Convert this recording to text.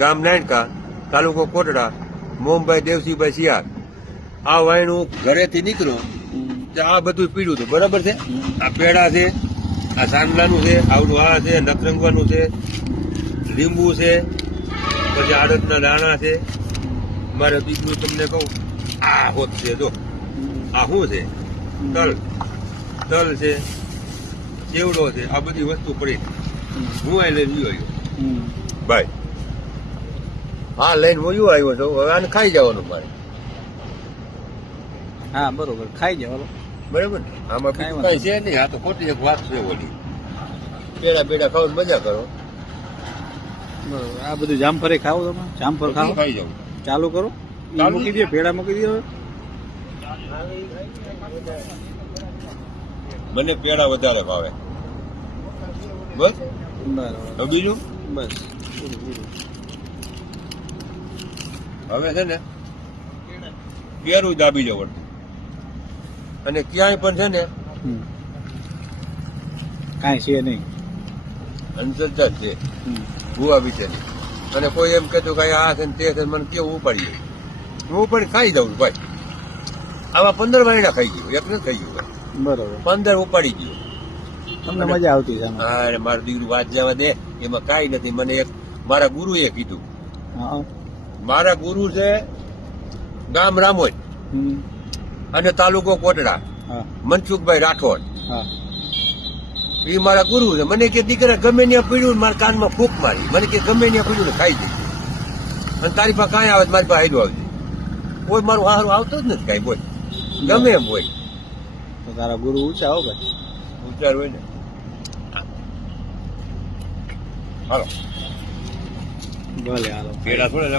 ગામ નાનકા, તાલુકો કોટડા, મોહનભાઈ દેવસીભાઈ સિયાર. આ વાયણું ઘરેથી નીકળો તો આ બધું પીળું હતું, બરાબર છે. આ પેડા છે, આ સાંગલાનું છે, આવડું આ છે, નકરંગવાનું છે, લીંબુ છે, પછી આડદના દાણા છે. મારે દીકરું તમને કહું, આ હોત છે, જો આ શું છે, તલ છે, ચેવડો છે, આ બધી વસ્તુ પડી. હું આ લઈને આવ્યો ભાઈ, હા લઈને હું આવ્યો છું. હવે આને ખાઈ જવાનું મારે. હા બરોબર, ખાઈ જવાનું બરાબર ને. આમાં બીજું કઈ છે નહીં. આ તો ખોટી એક વાત છે ઓલી. પેડા બેડા ખાવ મજા કરો. બરોબર. આ બધું જામફળે ખાવ તમે? જામફળ ખાવ? ખાઈ જાવ. ચાલુ કરો, મૂકી દે, ભેડા મૂકી દે. મને પેડા વધારે ભાવે. બસ બરાબર, બીજું બસ હવે છે ને પેરું દાબી જવું. અને ક્યાંય પણ છે ને કાંઈ છે નહીં, અંધશ્રદ્ધા જ છે ભૂવા વિશેની. અને કોઈ એમ કહેતું કે આ છે ને તે છે, મને કેવું ઉપાડી હું પણ ખાઈ જાઉં ભાઈ. આવા 15 વાયણા ખાઈ ગયું, એક નથી ખાઈ ગયું. બરોબર, 15 ઉપાડી ગયું. તમને મજા આવતી છે આમાં? હા, મારું દીકરું વાત જવા દે, એમાં કાંઈ નથી. મને એક મારા ગુરુએ કીધું. હા, મારા ગુરુ છે ગામ રામોઈ અને તાલુકો કોટડા, હા, મનસુખભાઈ રાઠોડ. હા, એ મારા ગુરુ છે. મને કે દીકરા ગમે ત્યાં પીડ્યું ને મારા કાનમાં ફૂંક મારી. મને કે ગમે ત્યાં પીડ્યું ને ખાઈ જઈ. અને તારી પાસે કાંઈ આવે મારી પાસે હાઈડું આવજે. કોઈ મારું હારું આવતો જ નથી કાંઈ, બોલ ગમે એમ હોય. તો તારા ગુરુ ઊંચા હો ભાઈ, વિચાર હોય ને. હાલો ભલે હાલો. પેડા થોડા